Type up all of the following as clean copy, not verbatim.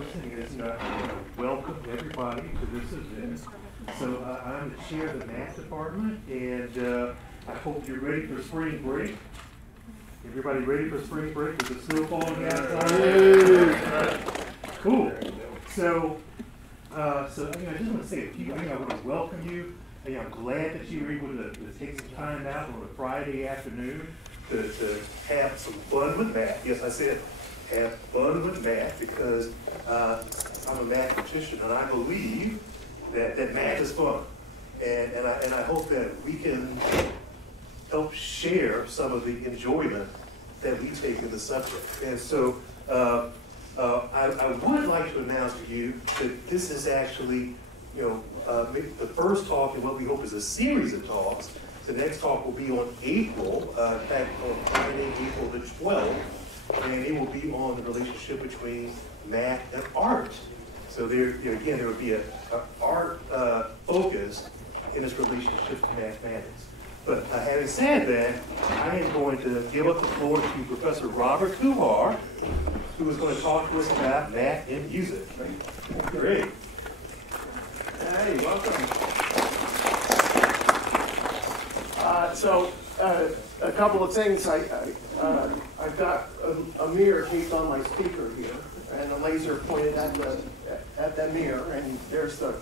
first thing is, welcome everybody to this event. So I'm the chair of the math department, and I hope you're ready for spring break. Everybody ready for spring break with the snow falling outside? Cool. So I just want to say a few things. I want to welcome you. I'm glad that you were able to take some time out on a Friday afternoon to have some fun with math. Yes, I said have fun with math because I'm a mathematician and I believe that math is fun. And I hope that we can help share some of the enjoyment that we take in the subject. And so I would like to announce to you that this is actually, the first talk in what we hope is a series of talks. The next talk will be on April, in fact, on Friday, April the 12th, and it will be on the relationship between math and art. So there would be an art focus in this relationship to mathematics. But having said that, I am going to give up the floor to Professor Robert Kuhar, who is going to talk to us about math and music. Great. Hey, welcome. A couple of things. I've got a mirror taped on my speaker here, and a laser pointed at that mirror, and there's the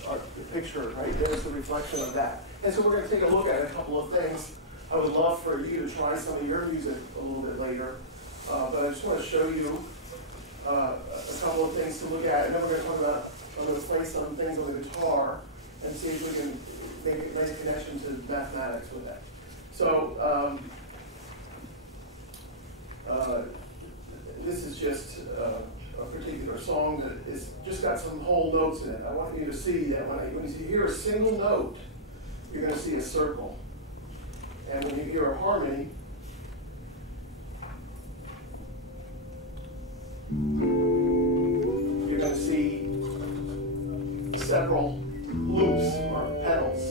picture right there's the reflection of that. And so we're going to take a look at a couple of things. I would love for you to try some of your music a little bit later, but I just want to show you a couple of things to look at, and then we're going to talk about. I'm going to play some things on the guitar and see if we can make a connection to mathematics with that. So this is just a particular song that is just got some whole notes in it. I want you to see that when you hear a single note, you're going to see a circle. And when you hear a harmony, you're going to see several loops or pedals.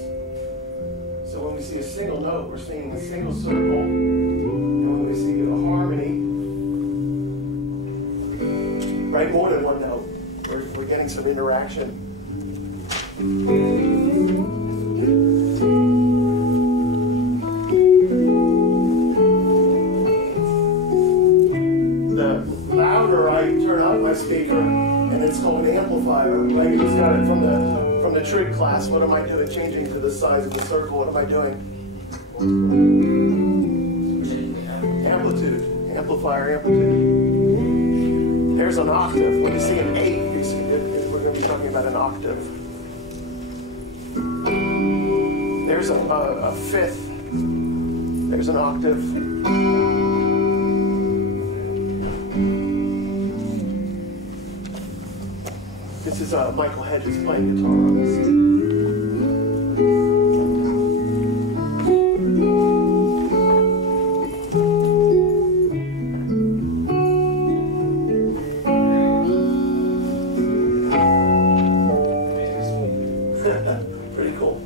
So when we see a single note, we're seeing a single circle. And when we see a harmony, right, more than one note, we're getting some interaction. The louder I turn up my speaker, and it's called an amplifier, right? You just got it from the trig class. What am I doing? Changing to the size of the circle. What am I doing? Amplitude. Amplifier amplitude. There's an octave. When you see an 8, you see we're going to be talking about an octave. There's a fifth. There's an octave. This is Michael Hedges playing guitar on this. Pretty cool.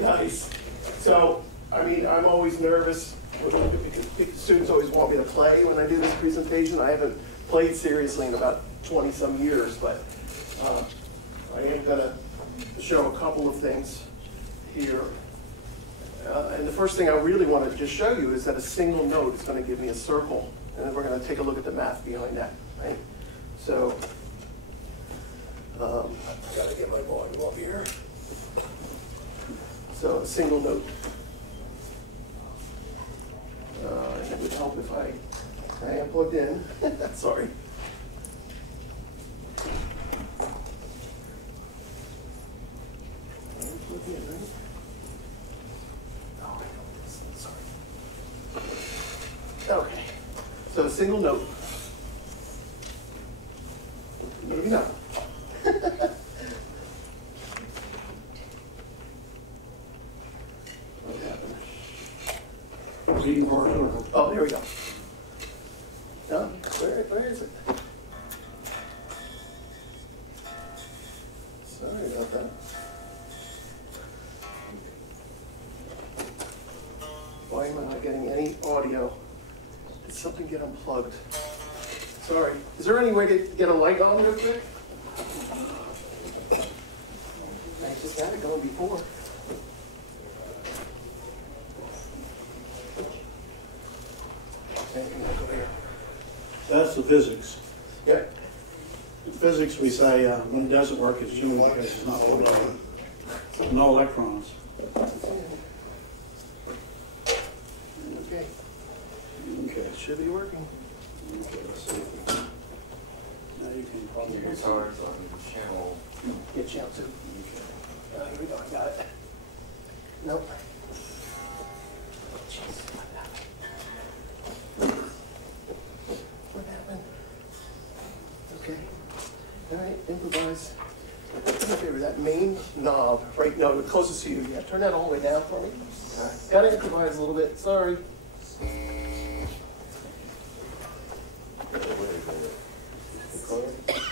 Nice. So, I'm always nervous because students always want me to play when I do this presentation. I haven't played seriously in about 20-some years, but I am going to show a couple of things here. And the first thing I really want to just show you is that a single note is going to give me a circle. And then we're going to take a look at the math behind that. Right? So, I've got to get my volume up here. So, a single note. And it would help if I am plugged in. Sorry. I am plugged in, right? Oh, I don't listen. Sorry. Okay. So a single note. Maybe not. What happened? Oh, there we go. No? Where is it? Sorry about that. Why am I not getting any audio? Let me get unplugged. Sorry. Is there any way to get a light on real quick? I just had it going before. That's the physics. Yeah. In physics, we say when it doesn't work, it's usually because it's not plugged in. No electrons. Okay. Okay. It should be working. Okay, let's see. Now you can probably. Your guitars on channel. Get channel 2. Here we go. I got it. Nope. Jeez. What happened? Okay. All right. Improvise. Favor that main knob, right? No, the closest to you. Yeah. Turn that all the way down for me. Got to improvise a little bit. Sorry.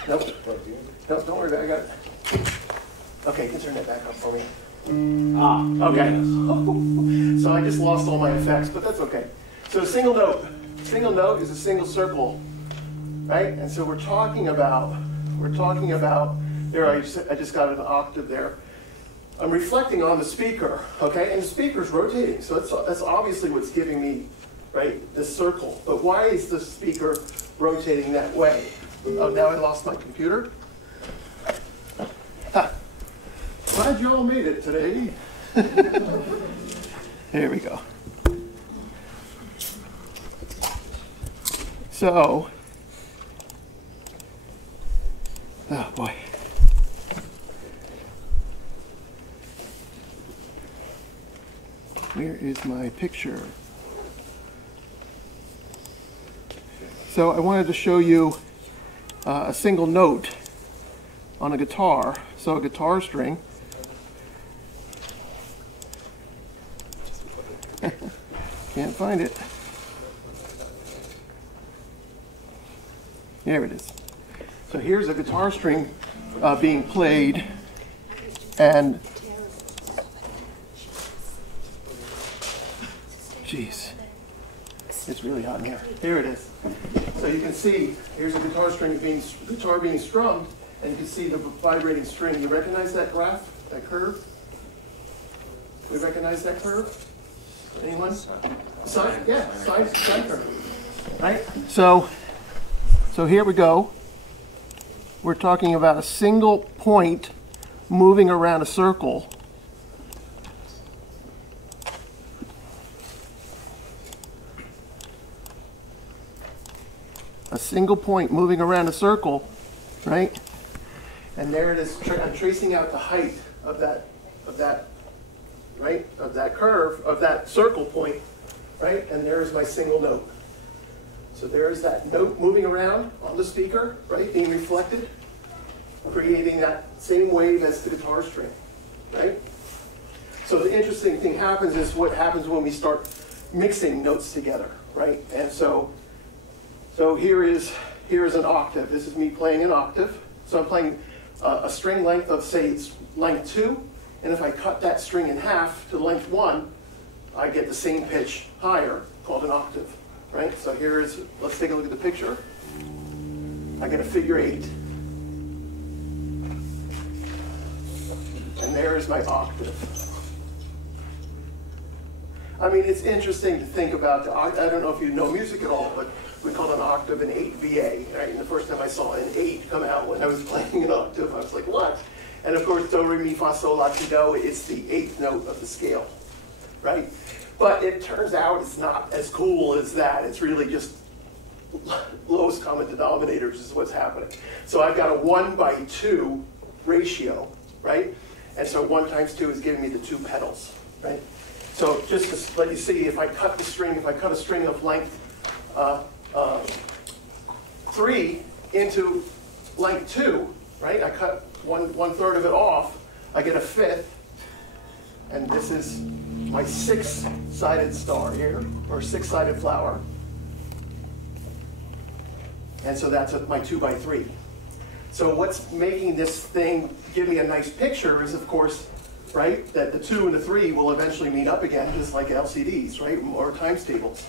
Nope. No, don't worry about it. I got it. Okay, you can turn that back up for me. Okay. So I just lost all my effects, but that's okay. So a single note. Single note is a single circle, right? And so we're talking about, there I just got an octave there. I'm reflecting on the speaker, okay? And the speaker's rotating, so that's obviously what's giving me, right, this circle. But why is the speaker rotating that way? Oh, now I lost my computer. Ha. Glad you all made it today. Here we go. So, oh boy. Where is my picture? So I wanted to show you a single note on a guitar. So a guitar string. Can't find it. There it is. So here's a guitar string being played, and jeez, it's really hot in here. Here it is. So you can see here's a guitar being strummed, and you can see the vibrating string. You recognize that graph, that curve? Do we recognize that curve? Anyone? Sine? Yeah, sine curve. Right? So here we go. We're talking about a single point moving around a circle. A single point moving around a circle, right? And there it is. I'm tracing out the height of that, right? Of that curve, of that circle point, right? And there's my single note. So there's that note moving around on the speaker, right? Being reflected, creating that same wave as the guitar string, right? So the interesting thing happens is what happens when we start mixing notes together, right? And so here is an octave. This is me playing an octave. So I'm playing a string length of, say, it's length 2, and if I cut that string in half to length 1, I get the same pitch higher, called an octave, right? So here is, let's take a look at the picture. I get a figure 8. And there is my octave. I mean, it's interesting to think about, I don't know if you know music at all, but we call an octave an 8 VA, right? And the first time I saw an 8 come out when I was playing an octave, I was like, what? And of course, do, re, mi, fa, sol, la, ti, do, it's the 8th note of the scale, right? But it turns out it's not as cool as that. It's really just lowest common denominators is what's happening. So I've got a 1/2 ratio, right? And so 1 times 2 is giving me the 2 pedals, right? So just to let you see, if I cut a string of length 3 into length 2, right? I cut one third of it off, I get a 5th, and this is my 6-sided star here, or 6-sided flower. And so that's my 2/3. So what's making this thing give me a nice picture is, of course, right, that the 2 and the 3 will eventually meet up again, just like LCDs, right, or times tables.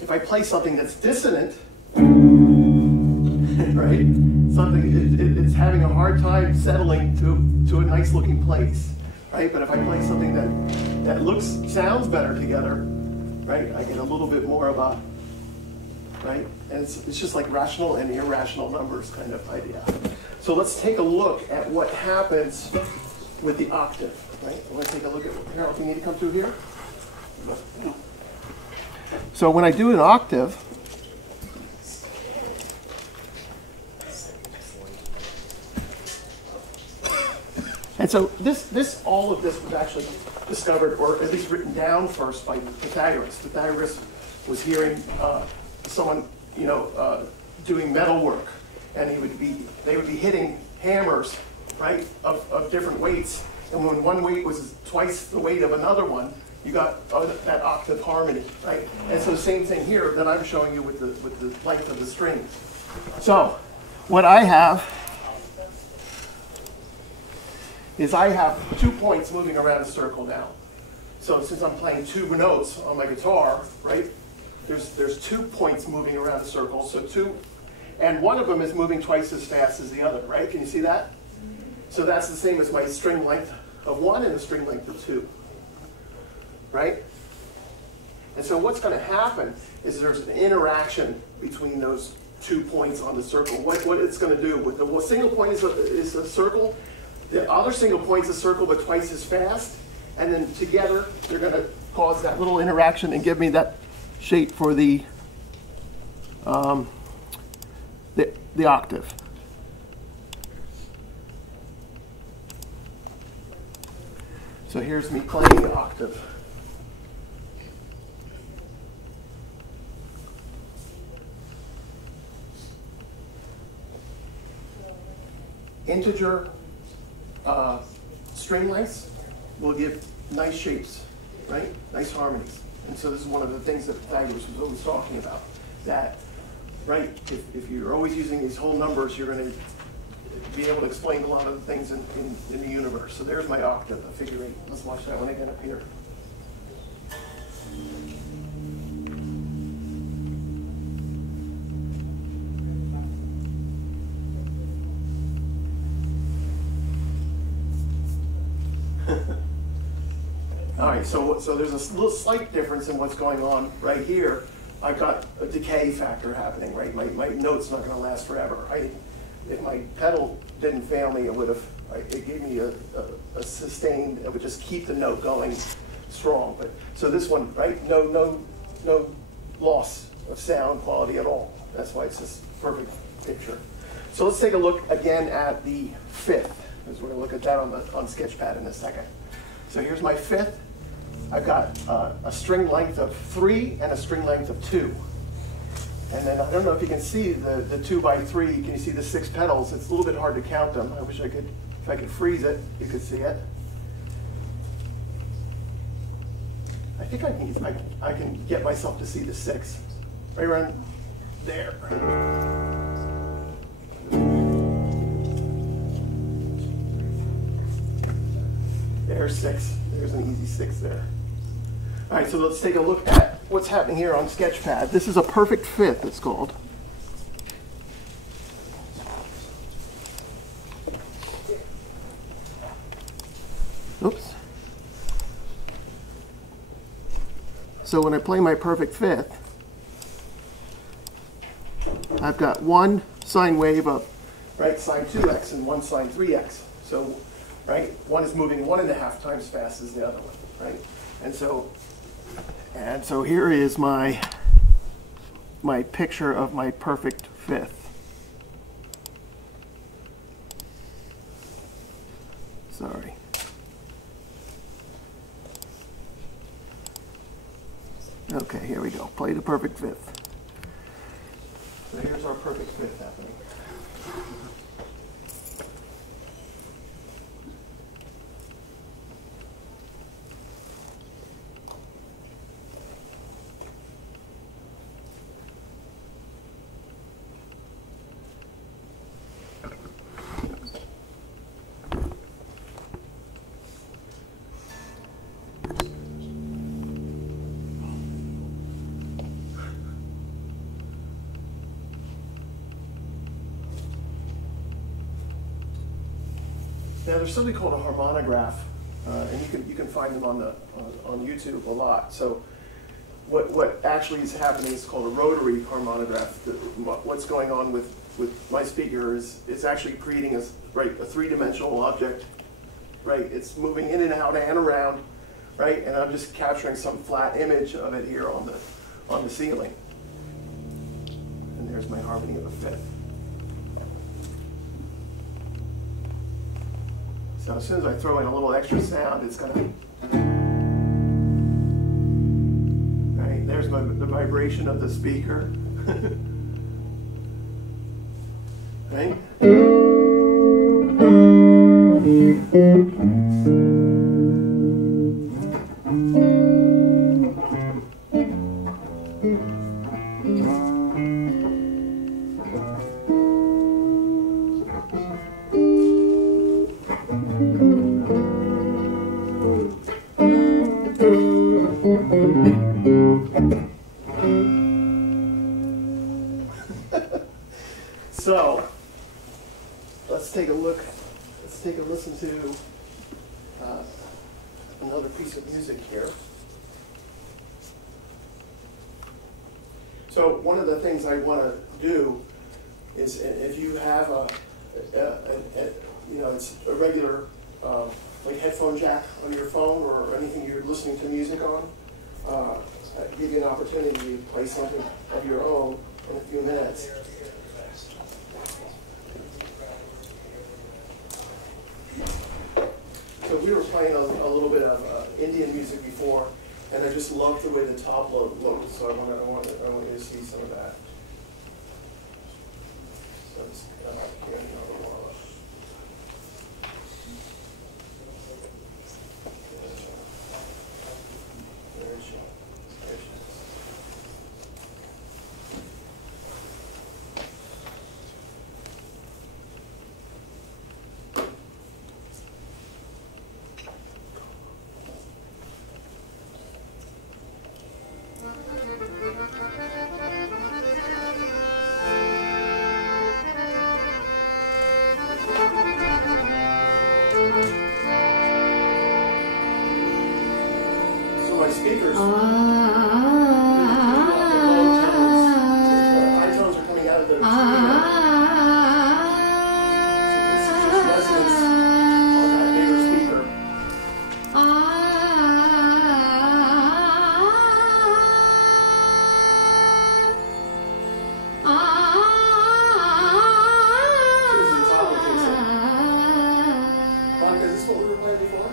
if I play something that's dissonant, right? Something it's having a hard time settling to a nice looking place, right? But if I play something that sounds better together, right? I get a little bit more of a, right? And it's just like rational and irrational numbers kind of idea. So let's take a look at what happens with the octave, right? I want to take a look at, Harold, you need to come through here. So when I do an octave, and so all of this was actually discovered, or at least written down first by Pythagoras. Pythagoras was hearing someone, doing metal work, and they would be hitting hammers, right, of different weights. And when one weight was twice the weight of another one, you got that octave harmony, right? And so same thing here that I'm showing you with the length of the strings. So what I have is I have 2 points moving around a circle now. So since I'm playing 2 notes on my guitar, right, there's 2 points moving around a circle, so 2, and one of them is moving twice as fast as the other, right? Can you see that? So that's the same as my string length of 1 and the string length of 2, right? And so what's going to happen is there's an interaction between those 2 points on the circle. What it's going to do with the single point is a circle. The other single point is a circle, but twice as fast. And then together, they're going to cause that little interaction and give me that shape for the octave. So here's me playing the octave. Integer string lengths will give nice shapes, right? Nice harmonies. And so this is one of the things that Pythagoras was always talking about. That, right, if you're always using these whole numbers, you're going to be able to explain a lot of the things in the universe. So there's my octave, a figure 8. Let's watch that one again up here. All right, so there's a little slight difference in what's going on right here. I've got a decay factor happening, right? My note's not going to last forever. If my pedal didn't fail me, it gave me a sustained, it would just keep the note going strong. But so this one, right? No loss of sound quality at all. That's why it's this perfect picture. So let's take a look again at the fifth, because we're going to look at that on Sketchpad in a second. So here's my fifth. I've got a string length of 3 and a string length of 2. And then I don't know if you can see the 2 by 3. Can you see the 6 pedals? It's a little bit hard to count them. I wish I could, if I could freeze it, you could see it. I think I can get myself to see the 6 right around there. There's 6. There's an easy 6 there. All right, so let's take a look at what's happening here on Sketchpad. This is a perfect fifth, it's called. Oops. So when I play my perfect fifth, I've got one sine wave of, right, sine 2x and one sine 3x. So, right, one is moving 1.5 times fast as the other one, right? And so here is my picture of my perfect fifth. Sorry. Okay, here we go. Play the perfect fifth. So here's our perfect fifth happening. Now there's something called a harmonograph, and you can find them on YouTube a lot. So what actually is happening is called a rotary harmonograph. What's going on with my speaker is actually creating a three-dimensional object, right? It's moving in and out and around, right? And I'm just capturing some flat image of it here on the ceiling. And there's my harmony of a fifth. So as soon as I throw in a little extra sound, it's gonna, right? There's the vibration of the speaker, right? So let's take a listen to another piece of music here. So one of the things I want to do is, if you have it's a regular like headphone jack on your phone or anything you're listening to music on, give you an opportunity to play something of your own in a few minutes. So we were playing a little bit of Indian music before, and I just loved the way the top loads. So I want you to see some of that. So it's here another one. There she is. So my speakers, the high tones are coming out of the speaker. So this is just resonance on that bigger speaker. This is the top of the case. Monica, is this what we were playing before?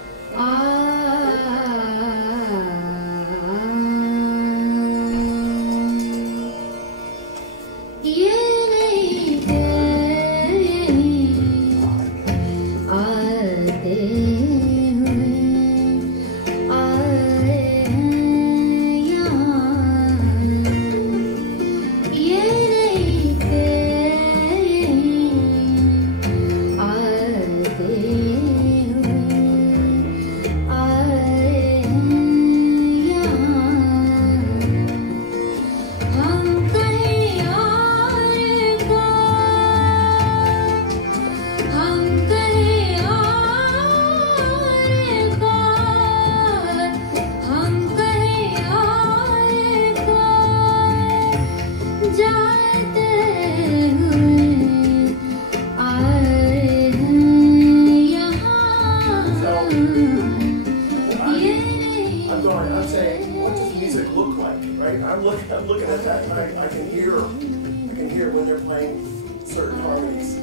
I'm saying, what does music look like, right? I'm looking at that, and I can hear when they're playing certain harmonies.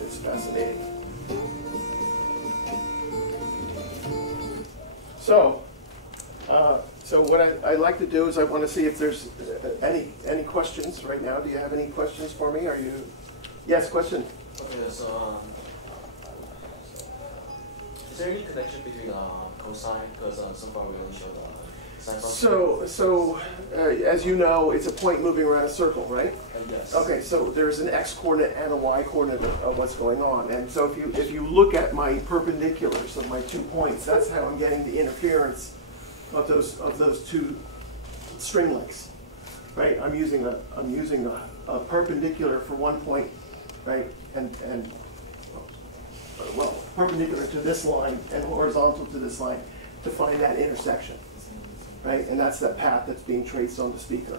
It's fascinating. So what I like to do is I want to see if there's any questions right now. Do you have any questions for me? Yes, question? Okay, so is there any connection between cosine? Because so far we only showed sine function. So as you know, it's a point moving around a circle, right? Yes. Okay, so there's an x-coordinate and a y-coordinate of what's going on. And so if you look at my perpendiculars of my 2 points, that's how I'm getting the interference of those two string links, right? I'm using perpendicular for one point, right? And well, perpendicular to this line and horizontal to this line to find that intersection, right? And that's that path that's being traced on the speaker.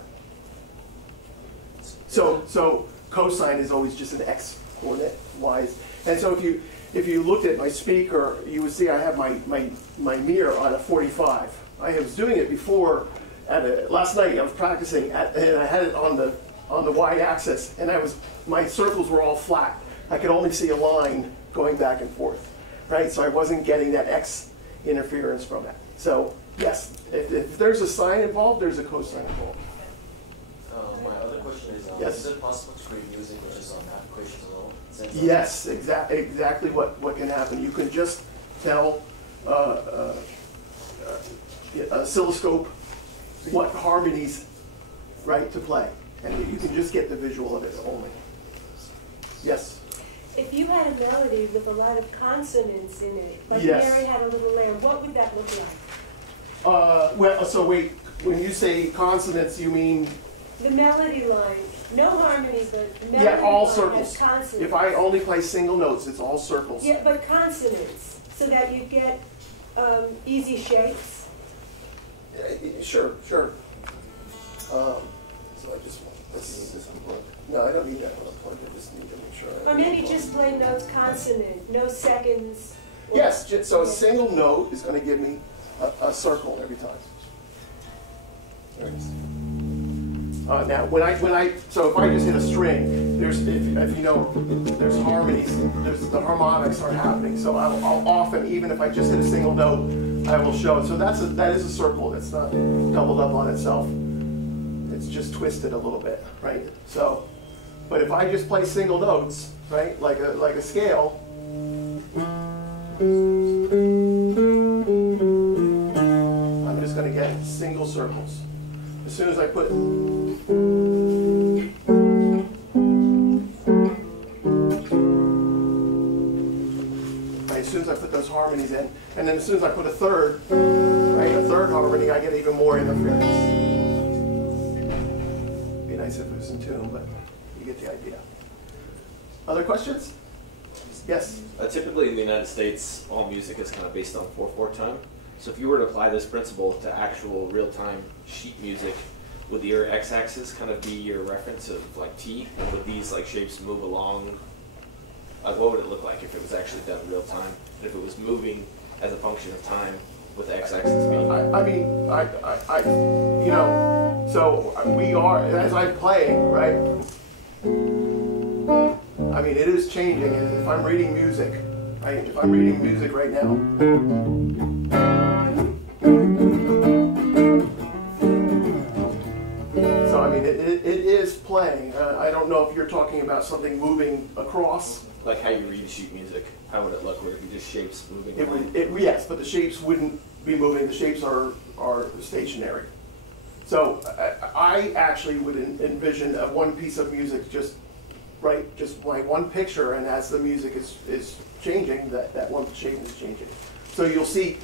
So cosine is always just an x coordinate wise. And so if you looked at my speaker, you would see I have my mirror on a 45. I was doing it before. Last night I was practicing, and I had it on the y-axis, and my circles were all flat. I could only see a line going back and forth, right? So I wasn't getting that x interference from that. So yes, if there's a sine involved, there's a cosine involved. My other question is, yes. Is it possible to create music with just equations alone? Yes, exactly what can happen. You can just tell oscilloscope what harmonies, right, to play. And you can just get the visual of it only. Yes? If you had a melody with a lot of consonants in it, like yes. Mary had a little layer, what would that look like? Well, so wait, when you say consonants, you mean? The melody line. No harmony, but the melody yeah, all line circles. has consonants. If I only play single notes, it's all circles. Yeah, but consonants, so that you get easy shapes. Sure. So I just need this unplugged. No, I don't need that one unplugged. I just need to make sure. Or maybe just plain notes consonant, no seconds. Yes, so a single note is going to give me a circle every time. There it is. Now, so if I just hit a string, there's, if you know, there's harmonies, the harmonics are happening. So I'll often, even if I just hit a single note, I will show it. So that is a circle. It's not doubled up on itself. It's just twisted a little bit, right? So, but if I just play single notes, right, like a scale, I'm just going to get single circles. As soon as I put as soon as I put those harmonies in, and then as soon as I put a third, right, a third harmony, I get even more interference. Be nice if it was in tune, but you get the idea. Other questions? Yes? Typically in the United States, all music is kind of based on 4/4 time. So if you were to apply this principle to actual real-time sheet music, would your x-axis kind of be your reference of like t? And would these like shapes move along? What would it look like if it was actually done real time? And if it was moving as a function of time with the x-axis being? I mean, you know, so we are, as I play, right? I mean, it is changing. If I'm reading music, right? If I'm reading music right now, so I mean, it is playing. I don't know if you're talking about something moving across. Like how you read sheet music, how would it look? Would it be just shapes moving? Yes, but the shapes wouldn't be moving. The shapes are stationary. So I actually would envision one piece of music just like one picture, and as the music is changing, that one shape is changing. So you'll see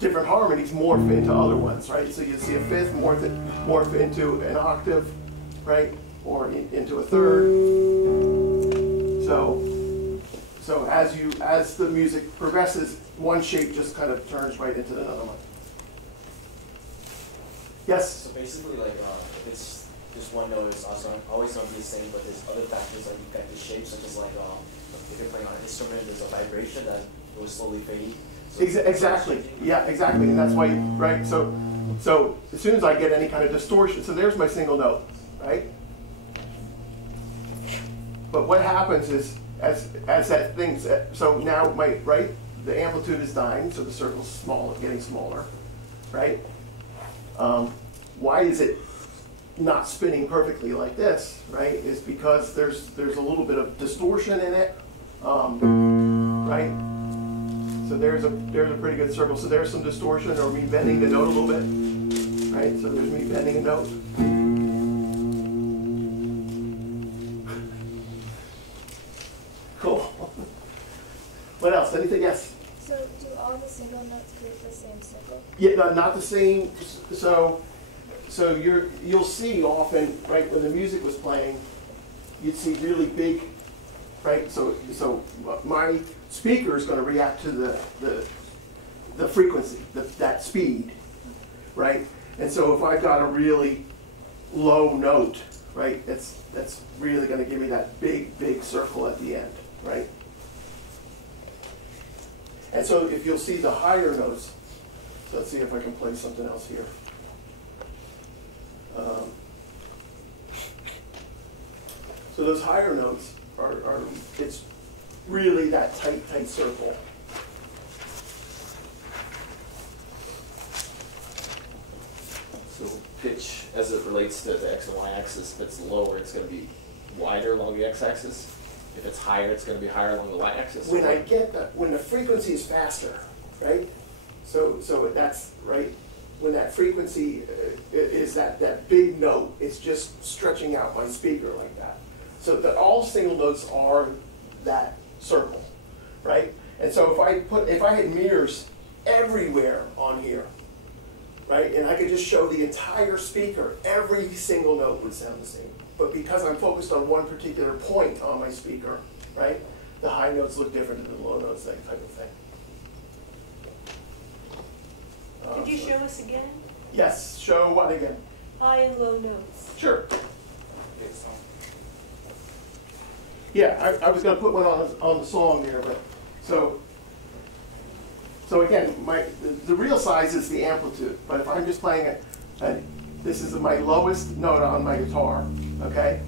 different harmonies morph into other ones, right? So you see a fifth morph into an octave, right, or into a third. So as the music progresses, one shape just kind of turns right into another one. Yes? So basically, like, it's just one note is also always going to be the same, but there's other factors that affect the shape, such as like if you're playing on an instrument, there's a vibration that will slowly fade. So exactly. Yeah, exactly. And that's why, right? So as soon as I get any kind of distortion, so there's my single note, right? But what happens is, as that thing, so now the amplitude is dying, so the circle's small, getting smaller, right? Why is it not spinning perfectly like this, right? Is because there's a little bit of distortion in it, right? So there's a pretty good circle. So there's some distortion, or me bending the note a little bit, right? So there's me bending a note. Cool. What else? Anything? Yes? So do all the single notes create the same circle? Yeah, not the same. So so you'll see often, right, when the music was playing, you'd see really big, right? So my speaker is going to react to the frequency, that speed, right? And so if I've got a really low note, right, that's really going to give me that big circle at the end, right? And so if you'll see the higher notes, so let's see if I can play something else here. So those higher notes are it's really that tight circle. So pitch, as it relates to the X and Y axis, if it's lower, it's going to be wider along the X axis. If it's higher, it's going to be higher along the Y axis. When I get when the frequency is faster, right? So that's right. When that frequency is that big note, it's just stretching out my speaker like that. So that all single notes are that circle, right? And so if I had mirrors everywhere on here, right, and I could just show the entire speaker, every single note would sound the same. But because I'm focused on one particular point on my speaker, right, the high notes look different than the low notes, that type of thing. Could you show us again? Yes, show what again? High and low notes. Sure. Yeah, I was going to put one on the song here, but so again, the real size is the amplitude. But if I'm just playing this is my lowest note on my guitar, okay,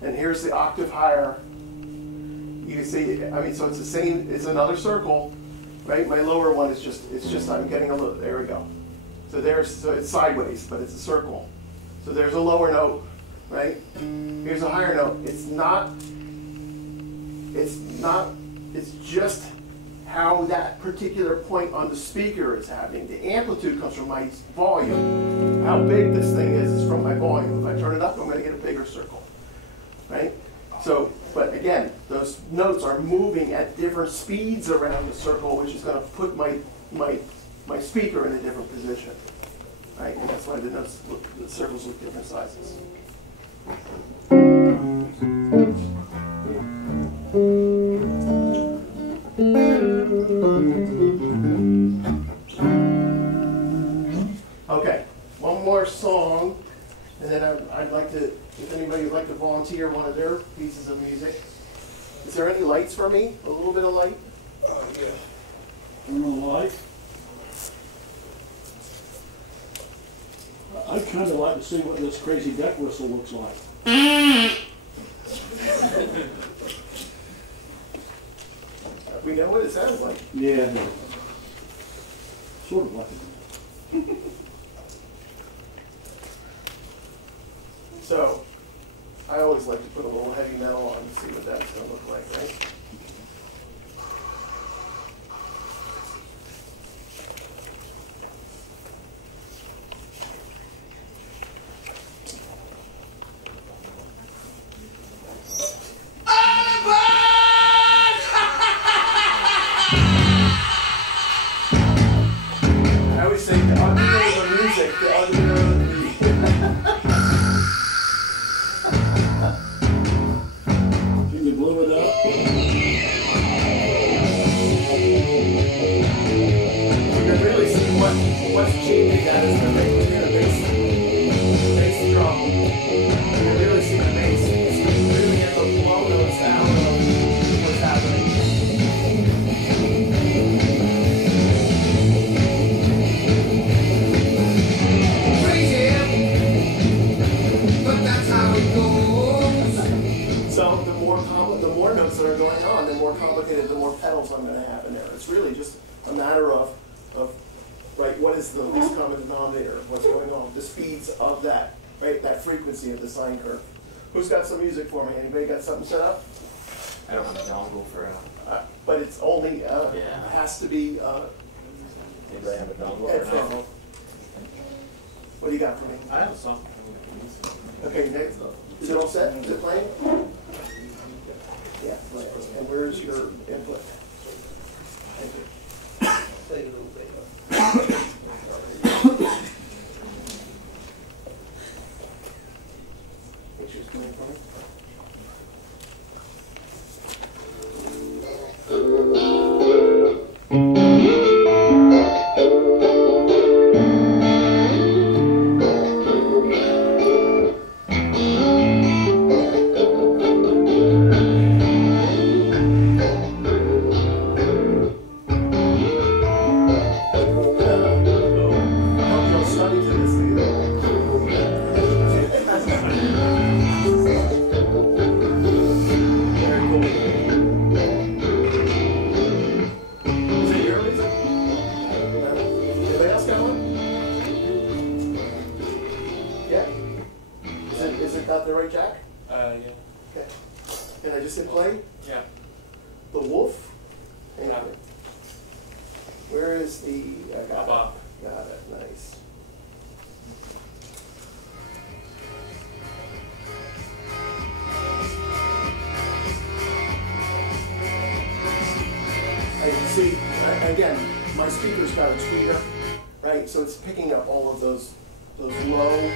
and here's the octave higher. You can see, I mean, so it's the same. It's another circle, right? My lower one is just I'm getting a little. There we go. So it's sideways, but it's a circle. So there's a lower note, right? Here's a higher note. It's just how that particular point on the speaker is happening. The amplitude comes from my volume. How big this thing is from my volume. If I turn it up, I'm going to get a bigger circle, right? So, but again, those notes are moving at different speeds around the circle, which is going to put my speaker in a different position, right? And that's why the circles look different sizes. Okay, one more song, and then I'd like to, if anybody would like to volunteer one of their pieces of music. Is there any lights for me? A little bit of light? Yeah. A little light. I'd kind of like to see what this crazy deck whistle looks like. We know what it sounds like. Yeah. Sort of like it. So, I always like to put a little heavy metal on and see what that's going to look like, right? I always say the uglier the music, the uglier the Can you blow it up? You can really see what's changing that is the bass drum. You can really see the bass. You can really get the blow notes out of what's happening. So the more notes that are going on, the more complicated, the more pedals I'm going to have in there. It's really just a matter of right, what is the least common denominator of what's going on, the speeds of that, right, that frequency of the sine curve. Who's got some music for me? Anybody got something set up? I don't have a dongle for But it's only Yeah. has to be anybody have a dongle or headphone. not? What do you got for me? I have a song. Okay, next. Is it all set? Is it playing? Yeah. Play. And where's your input? Thank you. just hit play? Yeah. The wolf? Hang Yeah. on. Where is the, got Up. it, got it, nice. And you see, again, my speaker's got a tweeter, right? So it's picking up all of those low,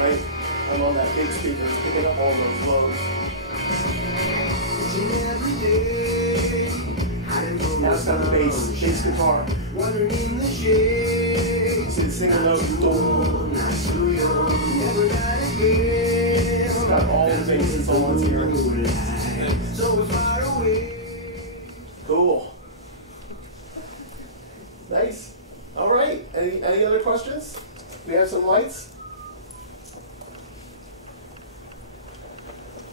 right? I'm on that big speaker, it's picking up all those lows. Now it's got the bass guitar. See the single note, it's got all the basses on one's here. Cool. Nice. All right. Any other questions? We have some lights.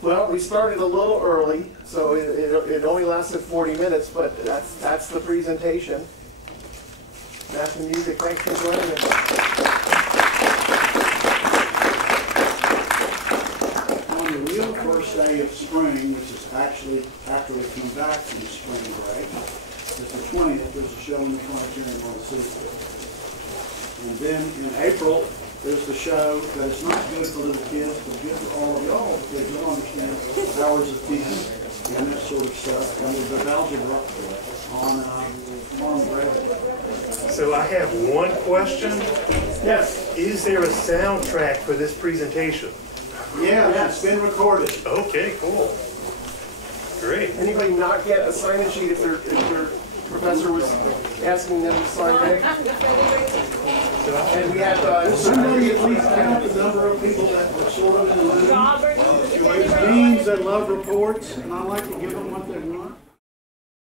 Well, we started a little early, so it only lasted 40 minutes, but that's the presentation. Math and music, thanks for joining us. On the real first day of spring, which is actually after we come back from spring break, it's the 20th, there's a show in the planetarium on Tuesday. And then in April, there's the show that is not good for little kids, but good for all of y'all, because you'll understand powers of 10 and that sort of stuff, and the algebra on gravity. So I have one question. Yes. Is there a soundtrack for this presentation? Yeah, it's been recorded. Okay, cool. Great. Anybody not get a sign-in sheet if their professor was asking them to sign in? And we had Somebody please count the number of people that were sort of in the room. Teams that love reports, and I like to give them what they want.